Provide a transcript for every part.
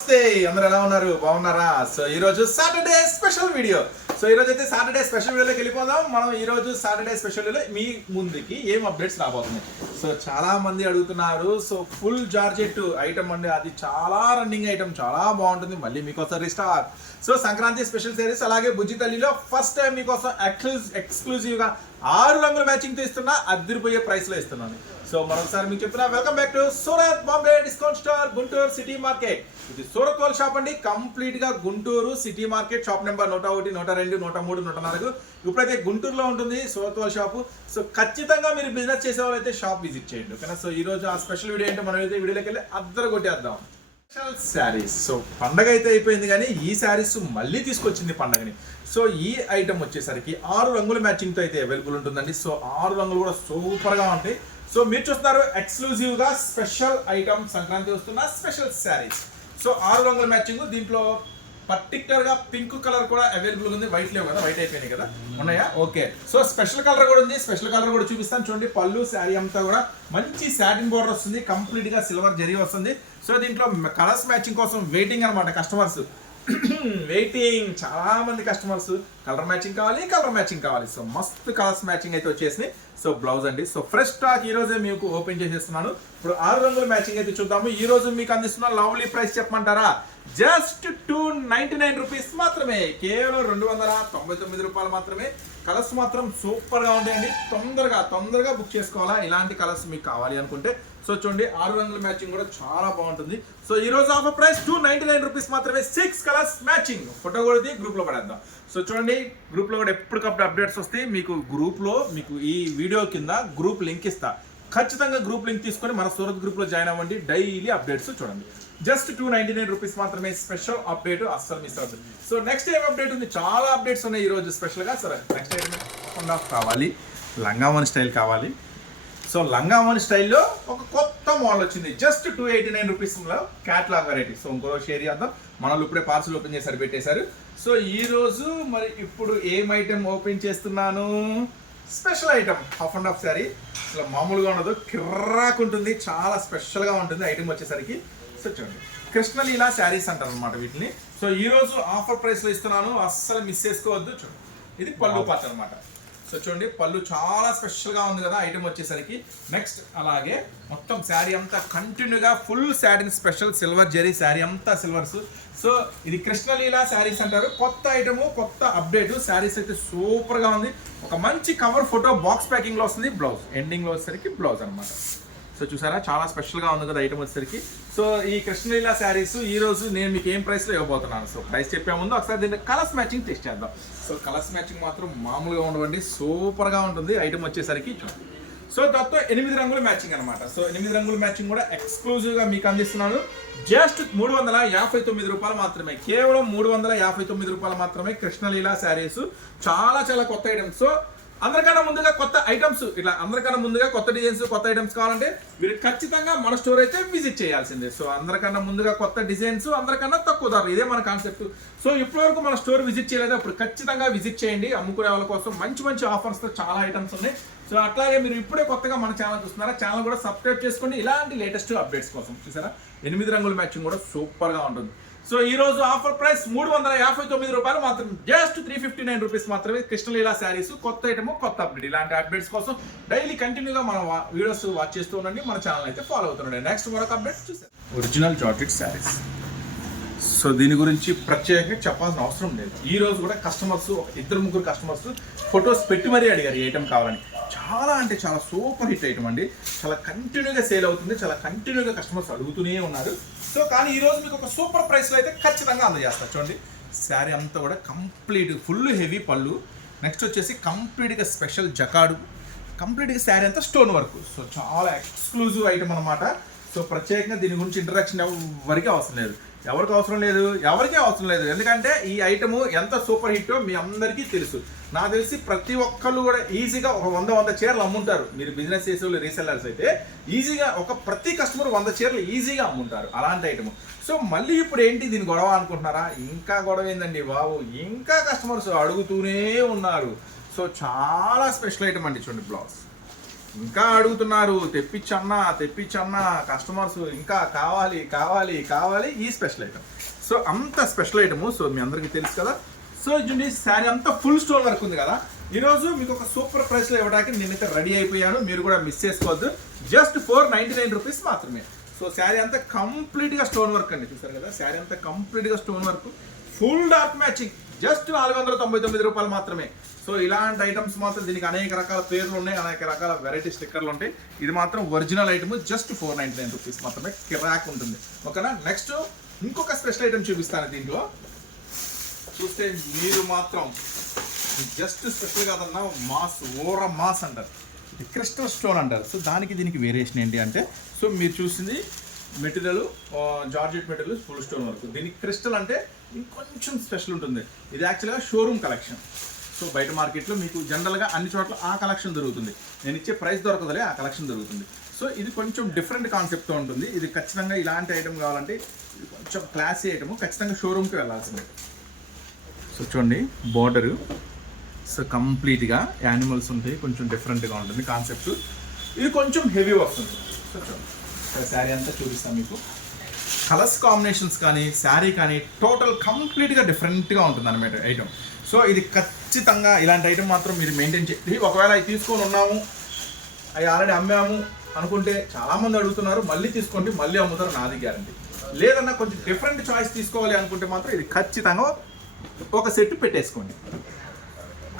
నమస్తే అందరూ ఎలా ఉన్నారు బాగున్నారా సో ఈ రోజు సాటర్డే స్పెషల్ వీడియో అయితే సాటర్డే స్పెషల్ వీడియోలోకి వెళ్ళిపోదాం మనం ఈ రోజు సాటర్డే స్పెషల్ వీడియోలో మీ ముందుకి ఏం అప్డేట్స్ రాబోతున్నాయి సో చాలా మంది అడుగుతున్నారు సో ఫుల్ జార్జెట్ ఐటమ్ అండి అది చాలా రన్నింగ్ ఐటమ్ చాలా బాగుంటుంది మళ్ళీ మీకోసం restock so Sankranti special series అలాగే బుజ్జి తల్లిలో ఫస్ట్ టైం మీకోసం ఎక్స్క్లూజివ్ గా 6 రంగుల మ్యాచింగ్ తో ఇస్తున్నా అదిరిపోయే ప్రైస్ లో ఇస్తున్నాను సో మరొకసారి మీకు చెప్తున్నా welcome back to Surat Bombay discount store Guntur city market ఇది సూరత్ వాళ్ళ షాప్ అండి కంప్లీట్ గా Guntur city market shop number 101 102 103 104 ఇప్పుడైతే గుంటూరులో ఉంటుంది సూరత్ వాళ్ళ షాపు సో ఖచ్చితంగా మీరు బిజినెస్ చేసే వాళ్ళైతే షాప్ విజిట్ చేయండి ఓకేనా సో ఈ రోజు ఆ స్పెషల్ వీడియో ఏంటో మనం అయితే వీడియోలోకి వెళ్ళి అద్దరు కొట్టేద్దాం స్పెషల్ శారీస్ సో పండగ అయితే అయిపోయింది కానీ ఈ శారీస్ మళ్ళీ తీసుకొచ్చింది పండగని సో ఈ ఐటమ్ వచ్చేసరికి 6 రంగుల మ్యాచింగ్ తో అయితే అవైలబుల్ ఉంటుందండి సో 6 రంగులు కూడా సూపర్ గా ఉంటాయి సో మీరు చూస్తున్నారు ఎక్స్క్లూజివ్ గా స్పెషల్ ఐటమ్ సంక్రాంతి వస్తున్న స్పెషల్ శారీస్ సో 6 రంగుల మ్యాచింగ్ దీంట్లో పర్టికులర్ గా పింక్ కలర్ కూడా అవైలబుల్ ఉంది వైట్ లేవు కదా వైట్ అయిపోయినాయి కదా ఉన్నాయా ఓకే సో స్పెషల్ కలర్ కూడా ఉంది స్పెషల్ కలర్ కూడా చూపిస్తాను చూడండి పళ్ళు శారీ అంతా కూడా మంచి సాటిన్ బోర్డర్ వస్తుంది కంప్లీట్ గా సిల్వర్ జరీ వస్తుంది సో దీంట్లో కలర్స్ మ్యాచింగ్ కోసం వెయిటింగ్ అనమాట కస్టమర్స్ వెయిటింగ్ చాలా మంది కస్టమర్స్ కలర్ మ్యాచింగ్ కావాలి సో మస్తు కలర్స్ మ్యాచింగ్ అయితే వచ్చేసినాయి సో బ్లౌజ్ అండి సో ఫ్రెష్ స్టాక్ ఈ రోజే మీకు ఓపెన్ చేసేస్తున్నాను ఇప్పుడు 6 రంగుల మ్యాచింగ్ అయితే చూద్దాము ఈ రోజు మీకు అందిస్తున్న లవ్లీ ప్రైస్ చెప్పమంటారా జస్ట్ 299 రూపీస్ మాత్రమే కేవలం 299 రూపాయలు మాత్రమే కలర్స్ మాత్రం సూపర్ గా ఉంటాయండి తొందరగా బుక్ చేసుకోవాలా ఇలాంటి కలర్స్ మీకు కావాలి అనుకుంటే సో చూడండి 6 రంగుల మ్యాచింగ్ కూడా చాలా బాగుంటుంది సో ఈ రోజు ఆఫర్ ప్రైస్ 299 రూపీస్ మాత్రమే 6 కలర్స్ మ్యాచింగ్ ఫోటో కూడా గ్రూప్ లో పడేద్దాం సో చూడండి గ్రూప్ లో కూడా ఎప్పటికప్పుడు అప్డేట్స్ వస్తాయి మీకు గ్రూప్ లో మీకు ఈ వీడియో కింద గ్రూప్ లింక్ ఇస్తా ఖచ్చితంగా గ్రూప్ లింక్ తీసుకొని మన సూరత్ గ్రూప్ లో జాయిన్ అవ్వండి డైలీ అప్డేట్స్ చూడండి జస్ట్ 299 రూపీస్ మాత్రమే స్పెషల్ అప్డేట్ అస్సలు మిస్ అవుతుంది సో నెక్స్ట్ ఏం అప్డేట్ ఉంది చాలా అప్డేట్స్ ఉన్నాయి ఈ రోజు స్పెషల్ గా సరే నెక్స్ట్ ఏం కావాలి లంగావని స్టైల్ కావాలి సో లంగావని స్టైల్లో ఒక కొత్త మోడల్ వచ్చింది జస్ట్ 289 రూపీస్లో క్యాట్లాగ్ వెరైటీ సో ఇంకో షేర్ చేద్దాం మనల్ని ఇప్పుడే పార్సల్ ఓపెన్ చేశారు పెట్టేశారు సో ఈ రోజు మరి ఇప్పుడు ఏం ఐటెం ఓపెన్ చేస్తున్నాను special item half and half sari అసలు మామూలుగా ఉండదు కిర్రాకు ఉంటుంది చాలా స్పెషల్గా ఉంటుంది ఐటెం వచ్చేసరికి సో చూడండి కృష్ణలీలా శారీస్ అంటారు అనమాట వీటిని సో ఈ రోజు ఆఫర్ ప్రైస్లో ఇస్తున్నాను అస్సలు మిస్ చేసుకోవద్దు చూడండి ఇది పళ్ళు పాట అనమాట సో చూడండి పళ్ళు చాలా స్పెషల్గా ఉంది కదా ఐటమ్ వచ్చేసరికి నెక్స్ట్ అలాగే మొత్తం శారీ అంతా కంటిన్యూగా full sari special silver zari sari అంతా సిల్వర్స్ సో ఇది కృష్ణలీలా శారీస్ అంటారు కొత్త ఐటము కొత్త అప్డేట్ శారీస్ అయితే సూపర్గా ఉంది ఒక మంచి కవర్ ఫోటో బాక్స్ ప్యాకింగ్లో వస్తుంది బ్లౌజ్ ఎండింగ్లో వచ్చేసరికి బ్లౌజ్ అనమాట సో చూసారా చాలా స్పెషల్గా ఉంది కదా ఐటమ్ వచ్చేసరికి సో ఈ కృష్ణలీలా శారీస్ ఈ రోజు నేను మీకు ఏం ప్రైస్లో ఇవ్వబోతున్నాను సో ప్రైస్ చెప్పే ముందు ఒకసారి దీన్ని కలర్స్ మ్యాచింగ్ టెస్ట్ చేద్దాం సో కలర్స్ మ్యాచింగ్ మాత్రం మామూలుగా ఉండవండి సూపర్గా ఉంటుంది ఐటమ్ వచ్చేసరికి చూడండి సో దాంతో 8 రంగుల మ్యాచింగ్ అనమాట సో 8 రంగుల మ్యాచింగ్ కూడా ఎక్స్క్లూజివ్గా మీకు అందిస్తున్నాను జస్ట్ 359 రూపాయలు మాత్రమే కేవలం 359 రూపాయలు మాత్రమే కృష్ణలీలా శారీస్ చాలా కొత్త ఐటమ్స్ సో అందరికన్నా ముందుగా కొత్త ఐటమ్స్ ఇట్లా అందరికన్నా ముందుగా కొత్త డిజైన్స్ కొత్త ఐటమ్స్ కావాలంటే మీరు ఖచ్చితంగా మన స్టోర్ అయితే విజిట్ చేయాల్సిందే సో అందరికన్నా ముందుగా కొత్త డిజైన్స్ అందరికన్నా తక్కువ ధరలు ఇదే మన కాన్సెప్ట్ సో ఇప్పటివరకు మన స్టోర్ విజిట్ చేయలేదు అప్పుడు ఖచ్చితంగా విజిట్ చేయండి అమ్ముకునే వాళ్ళ కోసం మంచి ఆఫర్స్తో చాలా ఐటమ్స్ ఉన్నాయి సో అట్లాగే మీరు ఇప్పుడే కొత్తగా మన ఛానల్ చూస్తున్నారా ఛానల్ కూడా సబ్స్క్రైబ్ చేసుకోండి ఇలాంటి లేటెస్ట్ అప్డేట్స్ కోసం చూసారా 8 రంగుల మ్యాచింగ్ కూడా సూపర్గా ఉంటుంది సో ఈ రోజు ఆఫర్ ప్రైస్ 359 రూపాయలు మాత్రం జస్ట్ 359 రూపీస్ మాత్రమే కృష్ణలీలా శారీస్ కొత్త ఐటమ్ కొత్త అప్డేట్ ఇలాంటి అప్డేట్స్ కోసం డైలీ కంటిన్యూగా మన వీడియోస్ వాచ్ చేస్తూ ఉండండి మన ఛానల్ అయితే ఫాలో అవుతుండండి నెక్స్ట్ మరొక అప్డేట్ చూసారు ఒరిజినల్ జార్జెట్ శారీస్ సో దీని గురించి ప్రత్యేకంగా చెప్పాల్సిన అవసరం లేదు ఈ రోజు కూడా కస్టమర్స్ ఒక 2-3 కస్టమర్స్ ఫొటోస్ పెట్టి మరీ అడిగారు ఈ ఐటమ్ కావాలని చాలా అంటే చాలా సూపర్ హిట్ ఐటమ్ అండి చాలా కంటిన్యూగా సేల్ అవుతుంది చాలా కంటిన్యూగా కస్టమర్స్ అడుగుతూనే ఉన్నారు సో కానీ ఈ రోజు మీకు ఒక సూపర్ ప్రైస్లో అయితే ఖచ్చితంగా అందజేస్తారు చూడండి శారీ అంతా కూడా కంప్లీట్ ఫుల్ హెవీ పళ్ళు నెక్స్ట్ వచ్చేసి కంప్లీట్గా స్పెషల్ జకాడు కంప్లీట్గా శారీ అంతా స్టోన్ వర్క్ సో చాలా ఎక్స్క్లూజివ్ ఐటమ్ అనమాట సో ప్రత్యేకంగా దీని గురించి ఇంట్రడక్షన్ ఎవరికి అవసరం లేదు ఎందుకంటే ఈ ఐటమ్ ఎంత సూపర్ హిట్టో మీ అందరికీ తెలుసు నాకు తెలిసి ప్రతి ఒక్కళ్ళు కూడా ఈజీగా ఒక 100 చీరలు అమ్ముంటారు మీరు బిజినెస్ చేసే వాళ్ళు రీసెల్లర్స్ అయితే ఈజీగా ప్రతి కస్టమర్ 100 చీరలు ఈజీగా అమ్ముంటారు అలాంటి ఐటమ్ సో మళ్ళీ ఇప్పుడు ఏంటి దీని గొడవ అనుకుంటున్నారా ఇంకా గొడవ ఏందండి బాబు ఇంకా కస్టమర్స్ అడుగుతూనే ఉన్నారు సో చాలా స్పెషల్ ఐటమ్ అండి చూడండి బ్లౌజ్ ఇంకా అడుగుతున్నారు, తెప్పించన్నా కస్టమర్స్ ఇంకా కావాలి కావాలి కావాలి ఈ స్పెషల్ ఐటమ్. సో అంత స్పెషల్ ఐటమ్. సో మీ అందరికీ తెలుసు కదా. సో చూడండి, శారీ అంతా ఫుల్ స్టోన్ వర్క్ ఉంది కదా. ఈరోజు మీకు ఒక సూపర్ ప్రైస్లో ఇవ్వడానికి నేనైతే రెడీ అయిపోయాను. మీరు కూడా మిస్ చేసుకోవద్దు. జస్ట్ 499 రూపీస్ మాత్రమే. సో శారీ అంతా కంప్లీట్గా స్టోన్ వర్క్ అండి. చూసారు కదా, శారీ అంతా కంప్లీట్గా stone work, full dark matching. Just 499 రూపాయలు మాత్రమే. సో ఇలాంటి ఐటమ్స్ మాత్రం దీనికి అనేక రకాల పేర్లు ఉన్నాయి, అనేక రకాల వెరైటీ స్టిక్కర్లు ఉంటాయి. ఇది మాత్రం ఒరిజినల్ ఐటమ్. జస్ట్ 499 రూపీస్ మాత్రమే. కిరాక్ ఉంటుంది. ఓకేనా. నెక్స్ట్ ఇంకొక స్పెషల్ ఐటమ్ చూపిస్తాను. దీంట్లో చూస్తే మీరు మాత్రం జస్ట్ స్పెషల్ కాదన్నా, మాస్ మాస్ అంటారు. ఇది క్రిస్టల్ స్టోన్ అంటారు. సో దానికి దీనికి వేరియేషన్ ఏంటి అంటే, సో మీరు చూసింది material georgette material full stone వరకు. దీనికి క్రిస్టల్ అంటే ఇంకొంచెం స్పెషల్ ఉంటుంది. ఇది యాక్చువల్గా షోరూమ్ కలెక్షన్. సో బయట మార్కెట్లో మీకు జనరల్గా అన్ని చోట్ల ఆ కలెక్షన్ దొరుకుతుంది. నేను ఇచ్చే ప్రైస్ దొరకదులే, ఆ కలెక్షన్ దొరుకుతుంది. సో ఇది కొంచెం డిఫరెంట్ కాన్సెప్ట్తో ఉంటుంది. ఇది ఖచ్చితంగా ఇలాంటి ఐటమ్ కావాలంటే ఇది కొంచెం క్లాసీ ఐటమ్, ఖచ్చితంగా షోరూమ్కి వెళ్ళాల్సిందే. సో చూడండి బార్డరు. సో కంప్లీట్గా యానిమల్స్ ఉంటాయి, కొంచెం డిఫరెంట్గా ఉంటుంది కాన్సెప్ట్. ఇది కొంచెం హెవీ వస్తుంది. సో చూడండి, శారీ అంతా చూపిస్తాను మీకు. కలర్స్ కాంబినేషన్స్ కానీ శారీ కానీ టోటల్ కంప్లీట్గా డిఫరెంట్గా ఉంటుంది అన్నమాట ఐటమ్. సో ఇది ఖచ్చితంగా ఇలాంటి ఐటమ్ మాత్రం మీరు మెయింటైన్ చేయండి. ఒకవేళ అవి తీసుకొని ఉన్నాము, అవి ఆల్రెడీ అమ్మాము అనుకుంటే చాలామంది అడుగుతున్నారు, మళ్ళీ తీసుకోండి, మళ్ళీ అమ్ముతారు, నాది గ్యారంటీ. లేదన్నా కొంచెం డిఫరెంట్ చాయిస్ తీసుకోవాలి అనుకుంటే మాత్రం ఇది ఖచ్చితంగా ఒక సెట్ పెట్టేసుకోండి.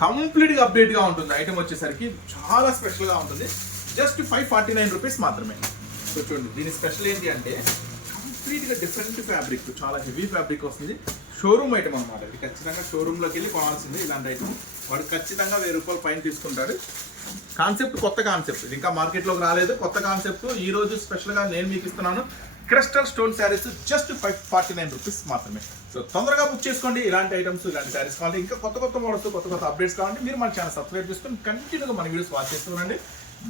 కంప్లీట్గా అప్డేట్గా ఉంటుంది. ఐటమ్ వచ్చేసరికి చాలా స్పెషల్గా ఉంటుంది. జస్ట్ 549 రూపీస్ మాత్రమే. సో చూడండి, దీని స్పెషల్ ఏంటి అంటే కంప్లీట్గా డిఫరెంట్ ఫ్యాబ్రిక్, చాలా హెవీ ఫ్యాబ్రిక్ వస్తుంది. షోరూమ్ ఐటమ్ అనమాట. ఇది ఖచ్చితంగా షోరూంలోకి వెళ్ళి కొనాల్సిందే. ఇలాంటి ఐటమ్ వాడు ఖచ్చితంగా 1000 రూపాయలు పైన తీసుకుంటాడు. కాన్సెప్ట్ కొత్త కాన్సెప్ట్, ఇది ఇంకా మార్కెట్లోకి రాలేదు, కొత్త కాన్సెప్ట్. ఈరోజు స్పెషల్గా నేను మీకు ఇస్తున్నాను. Crystal stone saris just 549 rupees మాత్రమే. సో తొందరగా బుక్ చేసుకోండి. ఇలాంటి ఐటమ్స్, ఇలాంటి శారీస్ కావాలంటే, ఇంకా కొత్త కొత్త మోడల్స్, కొత్త కొత్త అప్డేట్స్ కావాలంటే మీరు మన ఛానల్ సబ్స్క్రైబ్ చేసుకొని కంటిన్యూగా మన వీడియోస్ వాచ్ చేస్తున్నాండి.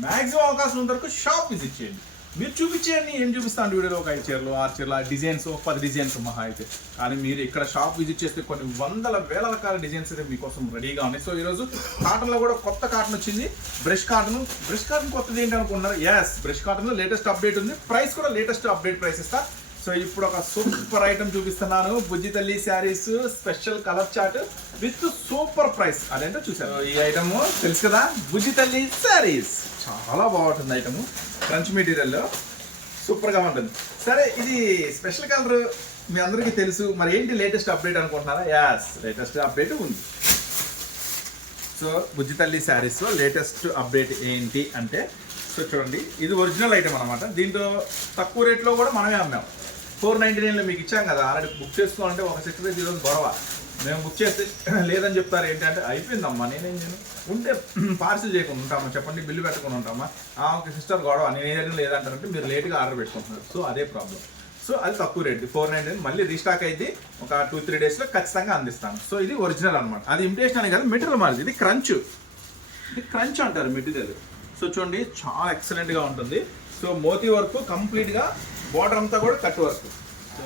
మ్యాక్సిమం అవకాశం ఉన్న వరకు షాప్ విజిట్ చేయండి. మీరు చూపించేయండి, ఏం చూపిస్తాను వీడియోలో, ఒక 5 చీరలు 6 చీరలు డిజైన్స్, 10 డిజైన్స్ మహా అయితే. కానీ మీరు ఇక్కడ షాప్ విజిట్ చేస్తే కొన్ని వందల వేల రకాల డిజైన్స్ అయితే మీకోసం రెడీగా ఉన్నాయి. సో ఈరోజు కాటన్లో కూడా కొత్త కాటన్ వచ్చింది, బ్రష్ కాటన్. బ్రష్ కాటన్ కొత్తది ఏంటి అనుకున్నారు? ఎస్, బ్రష్ కాటన్లో లేటెస్ట్ అప్డేట్ ఉంది. ప్రైస్ కూడా లేటెస్ట్ అప్డేట్ ప్రైస్ ఇస్తా. సో ఇప్పుడు ఒక సూపర్ ఐటమ్ చూపిస్తున్నాను. బుజ్జి తల్లి saris special colour chart with super price. అదేంటో చూసారు. ఈ ఐటమ్ తెలుసు కదా, బుజ్జి తల్లి శారీస్. చాలా బాగుంటుంది ఐటమ్, క్రంచ్ మెటీరియల్లో సూపర్గా ఉంటుంది. సరే, ఇది స్పెషల్ కలర్ మీ అందరికీ తెలుసు. మరి ఏంటి లేటెస్ట్ అప్డేట్ అనుకుంటున్నారా? యాస్, లేటెస్ట్ అప్డేట్ ఉంది. సో బుజ్జి తల్లి శారీస్లో లేటెస్ట్ అప్డేట్ ఏంటి అంటే, సో చూడండి, ఇది ఒరిజినల్ ఐటమ్ అనమాట. దీంట్లో తక్కువ రేట్లో కూడా మనమే అమ్మాం. 499లో మీకు ఇచ్చాం కదా. ఆల్రెడీ బుక్ చేసుకోవాలంటే ఒక సెక్టర్ అయితే ఈరోజు గొడవ. మేము బుక్ చేస్తే లేదని చెప్తారు. ఏంటంటే అయిపోయిందమ్మా, నేను ఉంటే పార్సిల్ చేయకుండా ఉంటామా చెప్పండి, బిల్లు పెట్టకుండా ఉంటామా? ఒక సిస్టర్ గొడవ, నేను ఏదైనా లేదంటారంటే మీరు లేట్గా ఆర్డర్ పెట్టుకుంటున్నారు. సో అదే ప్రాబ్లం. సో అది తక్కువ రేట్ 499. మళ్ళీ రీస్టాక్ అయితే ఒక 2-3 డేస్లో ఖచ్చితంగా అందిస్తాను. సో ఇది ఒరిజినల్ అనమాట. అది ఇమిటేషన్ అనే కాదు, మెటీరియల్ మాది. ఇది క్రంచ్, ఇది క్రంచ్ అంటారు మెటీరియల్. సో చూడండి, చాలా ఎక్సలెంట్గా ఉంటుంది. సో మోతీ వర్క్ కంప్లీట్గా, బార్డర్ అంతా కూడా కట్ వర్క్. సో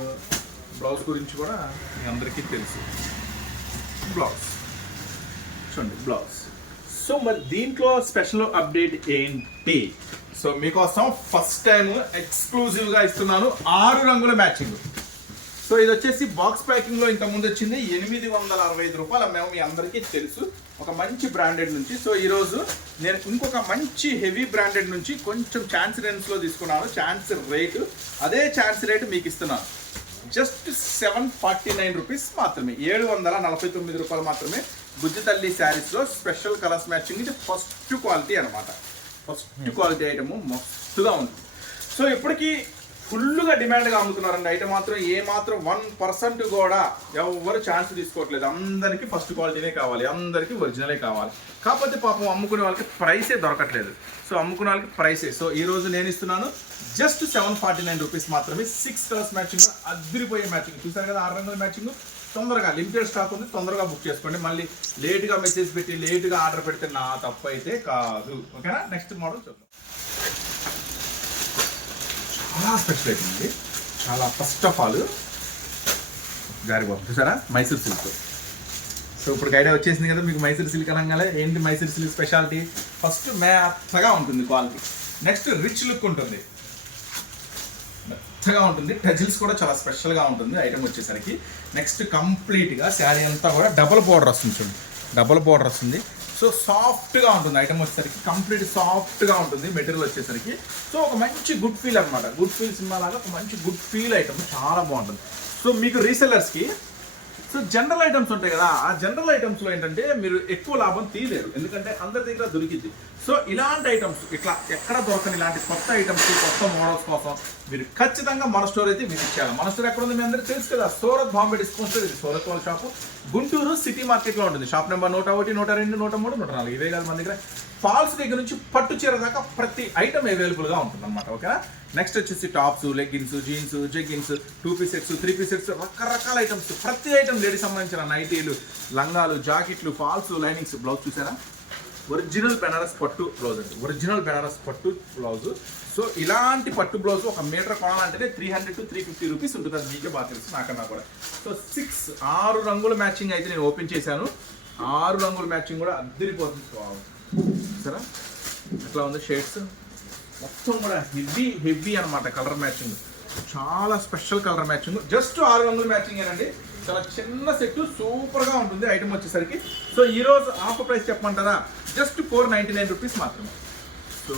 బ్లౌజ్ గురించి కూడా మీ అందరికీ తెలుసు. బ్లౌజ్ చూడండి, బ్లౌజ్. సో మరి దీంట్లో స్పెషల్ అప్డేట్ ఏంటి? సో మీకోసం ఫస్ట్ టైం ఎక్స్క్లూజివ్గా ఇస్తున్నాను 6 రంగుల మ్యాచింగ్. సో ఇది వచ్చేసి బాక్స్ ప్యాకింగ్లో ఇంతకుముందు వచ్చింది 865 రూపాయలు అమ్మాము, మీ అందరికీ తెలుసు, ఒక మంచి బ్రాండెడ్ నుంచి. సో ఈరోజు నేను ఇంకొక మంచి హెవీ బ్రాండెడ్ నుంచి కొంచెం ఛాన్స్ రేంజ్లో తీసుకున్నాను. ఛాన్స్ రేటు, అదే ఛాన్స్ రేటు మీకు ఇస్తున్నాను. జస్ట్ 749 రూపీస్ మాత్రమే, 749 రూపాయలు మాత్రమే. బుజ్జి తల్లి శారీస్లో స్పెషల్ కలర్స్ మ్యాచింగ్. ఇది ఫస్ట్ క్వాలిటీ అనమాట, ఫస్ట్ క్వాలిటీ ఐటమ్ మస్తుగా ఉంది. సో ఇప్పటికీ ఫుల్గా డిమాండ్గా అమ్ముతున్నారండి ఐటమ్ మాత్రం. ఏ మాత్రం 1% కూడా ఎవరు ఛాన్స్ తీసుకోవట్లేదు. అందరికీ ఫస్ట్ క్వాలిటీనే కావాలి, అందరికీ ఒరిజినలే కావాలి. కాకపోతే పాపం అమ్ముకునే వాళ్ళకి ప్రైసే దొరకట్లేదు. సో అమ్ముకునే వాళ్ళకి ప్రైసే. సో ఈరోజు నేను ఇస్తున్నాను జస్ట్ 749 రూపీస్ మాత్రమే. 6 కలర్స్ మ్యాచింగ్, అదిరిపోయే మ్యాచింగ్. చూసారు కదా, 6 రంగుల మ్యాచింగ్. తొందరగా లిమిటెడ్ స్టాక్ ఉంది, తొందరగా బుక్ చేసుకోండి. మళ్ళీ లేట్గా మెసేజ్ పెట్టి లేట్గా ఆర్డర్ పెడితే నా తప్పు అయితే కాదు. ఓకేనా? నెక్స్ట్ మోడల్ చూద్దాం. చాలా స్పెషల్ అయిపోయింది, చాలా. ఫస్ట్ ఆఫ్ ఆల్ గారి బాబు చూసారా, మైసూర్ సిల్క్. సో ఇప్పుడు ఐడియా వచ్చేసింది కదా మీకు మైసూర్ సిల్క్ అనగానే. ఏంటి మైసూర్ సిల్క్ స్పెషాలిటీ? ఫస్ట్ మెత్తగా ఉంటుంది క్వాలిటీ, నెక్స్ట్ రిచ్ లుక్ ఉంటుంది, మెత్తగా ఉంటుంది, టజిల్స్ కూడా చాలా స్పెషల్గా ఉంటుంది ఐటమ్ వచ్చేసరికి. నెక్స్ట్ కంప్లీట్గా శారీ అంతా కూడా డబుల్ బోర్డర్ వస్తుంది చూడండి, డబుల్ బోర్డర్ వస్తుంది. సో సాఫ్ట్గా ఉంటుంది ఐటమ్ వచ్చేసరికి, కంప్లీట్ సాఫ్ట్గా ఉంటుంది మెటీరియల్ వచ్చేసరికి. సో ఒక మంచి గుడ్ ఫీల్ అనమాట, గుడ్ ఫీల్ సినిమా లాగా ఒక మంచి గుడ్ ఫీల్ ఐటమ్ చాలా బాగుంటుంది. సో మీకు రీసెల్లర్స్కి సో జనరల్ ఐటమ్స్ ఉంటాయి కదా, ఆ జనరల్ ఐటమ్స్లో ఏంటంటే మీరు ఎక్కువ లాభం తీయలేరు, ఎందుకంటే అందరి దగ్గర దొరికింది. సో ఇలాంటి ఐటమ్స్ ఇట్లా ఎక్కడ దొరకని ఇలాంటి కొత్త ఐటమ్స్, కొత్త మోడల్స్ కోసం మీరు ఖచ్చితంగా మన స్టోర్ అయితే విజిట్ చేయాలి. మన స్టోర్ ఎక్కడ ఉంది మీ అందరికీ తెలుసు కదా, సూరత్ బాంబే డిస్కౌంట్ స్టోర్. ఇది సూరత్ వాళ్ళ షాపు, గుంటూరు సిటీ మార్కెట్లో ఉంటుంది. షాప్ నెంబర్ 101, 102, 103, 104 ఇవే కాదు మన దగ్గర. ఫాల్స్ దగ్గర నుంచి పట్టు చీర దాకా ప్రతి ఐటమ్ అవైలబుల్గా ఉంటుంది అనమాట. ఓకేనా. నెక్స్ట్ వచ్చేసి tops, leggings, jeans, jeggings, 2 piece sets, 3 piece sets, రకరకాల ఐటమ్స్. ప్రతి ఐటమ్ లేడీస్ సంబంధించిన నైటీలు, లంగాలు, జాకెట్లు, ఫాల్స్, లైనింగ్స్. బ్లౌజ్ చూసారా, ఒరిజినల్ బెనారస్ పట్టు బ్లౌజ్ అండి, ఒరిజినల్ బెనారస్ పట్టు బ్లౌజ్. సో ఇలాంటి పట్టు బ్లౌజ్ ఒక మీటర్ కొనాలంటే 300 to 350 రూపీస్ ఉంటుంది. అది మీకే బాగా తెలుసు, నాకన్నా కూడా. సో 6 రంగుల మ్యాచింగ్ అయితే నేను ఓపెన్ చేశాను. 6 రంగుల మ్యాచింగ్ కూడా అద్దరిపోతుంది. సరే ఎట్లా ఉంది షేడ్స్ మొత్తం కూడా హెవీ అనమాట. కలర్ మ్యాచింగ్ చాలా స్పెషల్ కలర్ మ్యాచింగ్. జస్ట్ 6 రంగుల మ్యాచింగ్ ఏనండి, చాలా చిన్న సెట్, సూపర్గా ఉంటుంది ఐటమ్ వచ్చేసరికి. సో ఈరోజు ఆఫర్ ప్రైస్ చెప్పమంటారా, జస్ట్ 499 రూపీస్ మాత్రమే. సో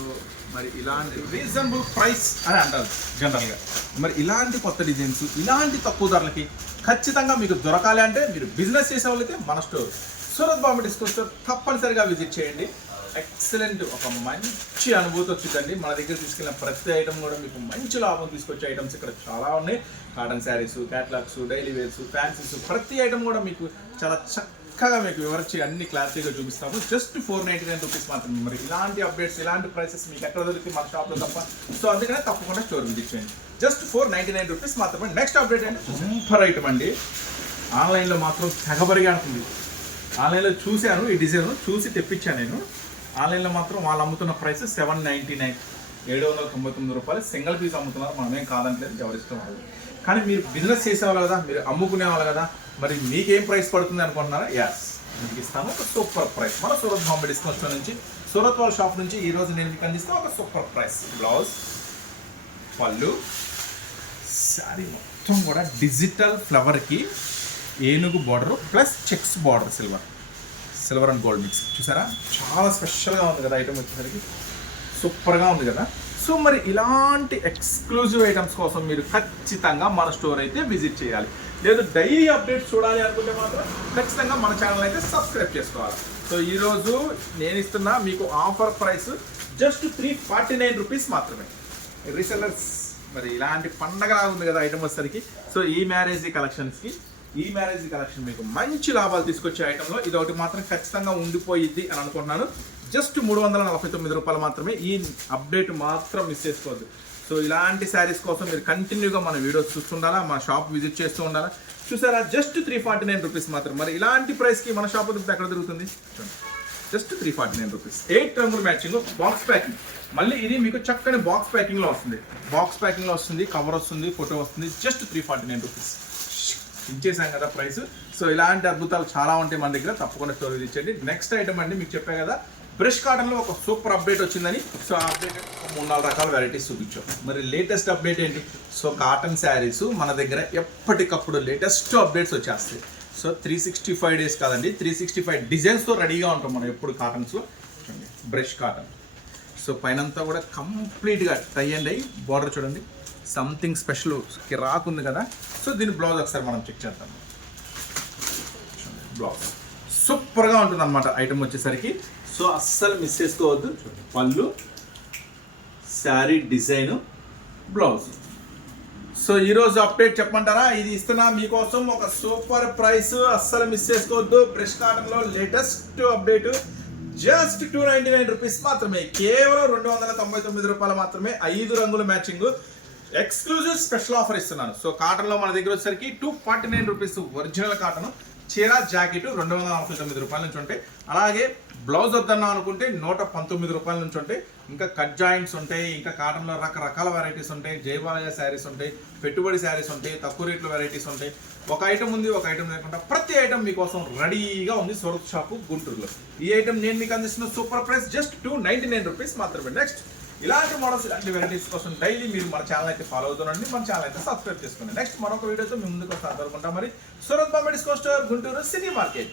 మరి ఇలాంటి రీజనబుల్ ప్రైస్ అని అంటారు జనరల్గా. మరి ఇలాంటి కొత్త డిజైన్స్, ఇలాంటి తక్కువ ధరలకి ఖచ్చితంగా మీకు దొరకాలి అంటే మీరు బిజినెస్ చేసే వాళ్ళైతే మన store Surat Bombay discount store తప్పనిసరిగా విజిట్ చేయండి. ఎక్సలెంట్, ఒక మంచి అనుభూతి వచ్చిందండి. మన దగ్గర తీసుకెళ్ళిన ప్రతి ఐటమ్ కూడా మీకు మంచి లాభం తీసుకొచ్చే ఐటమ్స్ ఇక్కడ చాలా ఉన్నాయి. Cotton saris, catalogues, daily wears, fancies, ప్రతి ఐటమ్ కూడా మీకు చాలా చక్కగా మీకు వివరించి అన్ని క్లారిటీగా చూపిస్తాము. జస్ట్ 499 రూపీస్ మాత్రమే. మరి ఇలాంటి అప్డేట్స్, ఇలాంటి ప్రైసెస్ మీకు ఎక్కడ దొరికి మన షాప్లో తప్ప. సో అందుకనే తప్పకుండా స్టోర్ విజిట్ చేయండి. జస్ట్ 499 రూపీస్ మాత్రమే. నెక్స్ట్ అప్డేట్ అంటే సూపర్ ఐటమ్ అండి. ఆన్లైన్లో మాత్రం తెగబరిగా ఉంటుంది. ఆన్లైన్లో చూశాను, ఈ డిజైన్ చూసి తెప్పించాను నేను. ఆన్లైన్లో మాత్రం వాళ్ళు అమ్ముతున్న ప్రైస్ 799, 799 రూపాయలు సింగిల్ పీస్ అమ్ముతున్నారు. మనమేం కాదంటలేదు, ఎవరిష్టం వాళ్ళు. కానీ మీరు బిజినెస్ చేసేవాళ్ళు కదా, మీరు అమ్ముకునే వాళ్ళు కదా, మరి మీకేం ప్రైస్ పడుతుంది అనుకుంటున్నారా? యాస్, మీకు ఇస్తాను ఒక సూపర్ ప్రైస్. మన సూరత్ బాంబే డిస్కౌంట్ స్టోర్ నుంచి, సూరత్ వాళ్ళ షాప్ నుంచి ఈరోజు నేను మీకు అందిస్తాను ఒక సూపర్ ప్రైస్. బ్లౌజ్, పళ్ళు, శారీ మొత్తం కూడా డిజిటల్ ఫ్లవర్కి ఏనుగు border plus checks border, silver and gold mix. చూసారా, చాలా స్పెషల్గా ఉంది కదా ఐటమ్ వచ్చేసరికి, సూపర్గా ఉంది కదా. సో మరి ఇలాంటి ఎక్స్క్లూజివ్ ఐటమ్స్ కోసం మీరు ఖచ్చితంగా మన స్టోర్ అయితే విజిట్ చేయాలి. లేదు డైలీ అప్డేట్స్ చూడాలి అనుకుంటే మాత్రం ఖచ్చితంగా మన ఛానల్ అయితే సబ్స్క్రైబ్ చేసుకోవాలి. సో ఈరోజు నేను ఇస్తున్న మీకు ఆఫర్ ప్రైస్ జస్ట్ 349 రూపీస్ మాత్రమే. రీసెల్లర్స్ మరి ఇలాంటి పండగ ఉంది కదా ఐటమ్ వచ్చేసరికి. సో ఈ మ్యారేజ్ కలెక్షన్ మీకు మంచి లాభాలు తీసుకొచ్చే ఐటెంలో ఇది ఒకటి మాత్రం ఖచ్చితంగా ఉండిపోయిద్ది అని అనుకుంటున్నాను. జస్ట్ 349 రూపాయలు మాత్రమే. ఈ అప్డేట్ మాత్రం మిస్ చేసుకోవద్దు. సో ఇలాంటి శారీస్ కోసం మీరు కంటిన్యూగా మన వీడియోస్ చూస్తుండాలా, మన షాప్ విజిట్ చేస్తూ ఉండాలా. చూసారా, జస్ట్ 349 రూపీస్ మాత్రం. మరి ఇలాంటి ప్రైస్కి మన షాప్ ఎక్కడ దొరుకుతుంది? Just 349 rupees. 8 రంగుల మ్యాచింగ్, బాక్స్ ప్యాకింగ్. మళ్ళీ ఇది మీకు చక్కని బాక్స్ ప్యాకింగ్లో వస్తుంది, కవర్ వస్తుంది, ఫోటో వస్తుంది. జస్ట్ 349 రూపీస్ ఇచ్చేసాం కదా ప్రైస్. సో ఇలాంటి అద్భుతాలు చాలా ఉంటాయి మన దగ్గర, తప్పకుండా స్టోర్ విజిట్ చేయండి. నెక్స్ట్ ఐటమ్ అండి, మీకు చెప్పా కదా బ్రష్ కాటన్లో ఒక సూపర్ అప్డేట్ వచ్చిందని. సో ఆ అప్డేట్ 3-4 రకాల వెరైటీస్ చూపించాం. మరి లేటెస్ట్ అప్డేట్ ఏంటి? సో కాటన్ శారీస్ మన దగ్గర ఎప్పటికప్పుడు లేటెస్ట్ అప్డేట్స్ వచ్చేస్తాయి. సో 365 డేస్ కాదండి, 365 డిజైన్స్తో రెడీగా ఉంటాం మనం ఎప్పుడు కాటన్స్లో. Brush cotton. సో పైనంతా కూడా కంప్లీట్గా టై అండ్ అయ్యి బార్డర్ చూడండి, సంథింగ్ స్పెషల్ కిరాక్ ఉంది కదా. సో దీని బ్లౌజ్ ఒకసారి మనం చెక్ చేద్దాం. బ్లౌజ్ సూపర్గా ఉంటుంది అనమాట ఐటమ్ వచ్చేసరికి. సో అస్సలు మిస్ చేసుకోవద్దు. పళ్ళు, శారీ డిజైన్, బ్లౌజ్. సో ఈరోజు అప్డేట్ చెప్పమంటారా? ఇది ఇస్తున్నా మీకోసం ఒక సూపర్ ప్రైస్, అస్సలు మిస్ చేసుకోవద్దు. బ్రష్ కాటన్లో లేటెస్ట్ అప్డేట్ జస్ట్ 299 రూపీస్ మాత్రమే. కేవలం 299 రూపాయలు మాత్రమే. 5 రంగుల మ్యాచింగ్, ఎక్స్క్లూజివ్ స్పెషల్ ఆఫర్ ఇస్తున్నాను. సో కాటన్లో మన దగ్గర వచ్చేసరికి 249 రూపీస్ ఒరిజినల్ కాటన్. చీర, జాకెట్ 249 రూపాయల నుంచి ఉంటాయి. అలాగే బ్లౌజ్ వద్దన్నా అనుకుంటే 119 రూపాయల నుంచి ఉంటాయి. ఇంకా కట్ జాయింట్స్ ఉంటాయి, ఇంకా కాటన్లో రకరకాల వెరైటీస్ ఉంటాయి, జయబాలయ శారీస్ ఉంటాయి, పెట్టుబడి శారీస్ ఉంటాయి, తక్కువ రేట్లో వెరైటీస్ ఉంటాయి. ఒక ఐటమ్ ఉంది, ఒక ఐటమ్ లేకుండా ప్రతి ఐటమ్ మీకోసం రెడీగా ఉంది సూరత్ షాపు గుంటూరులో. ఈ ఐటమ్ నేను మీకు అందిస్తున్న సూపర్ ప్రైస్ జస్ట్ 299 రూపీస్ మాత్రమే. నెక్స్ట్ ఇలాంటి మోడల్స్, ఇలాంటి వెరైటీస్ కోసం డైలీ మీరు మన ఛానల్ అయితే ఫాలో అవుతుండండి, మన ఛానల్ అయితే సబ్స్క్రైబ్ చేసుకోండి. నెక్స్ట్ మరొక వీడియోతో మీ ముందుకు వస్తాను. మరి Surat Bombay discount store, Guntur city market.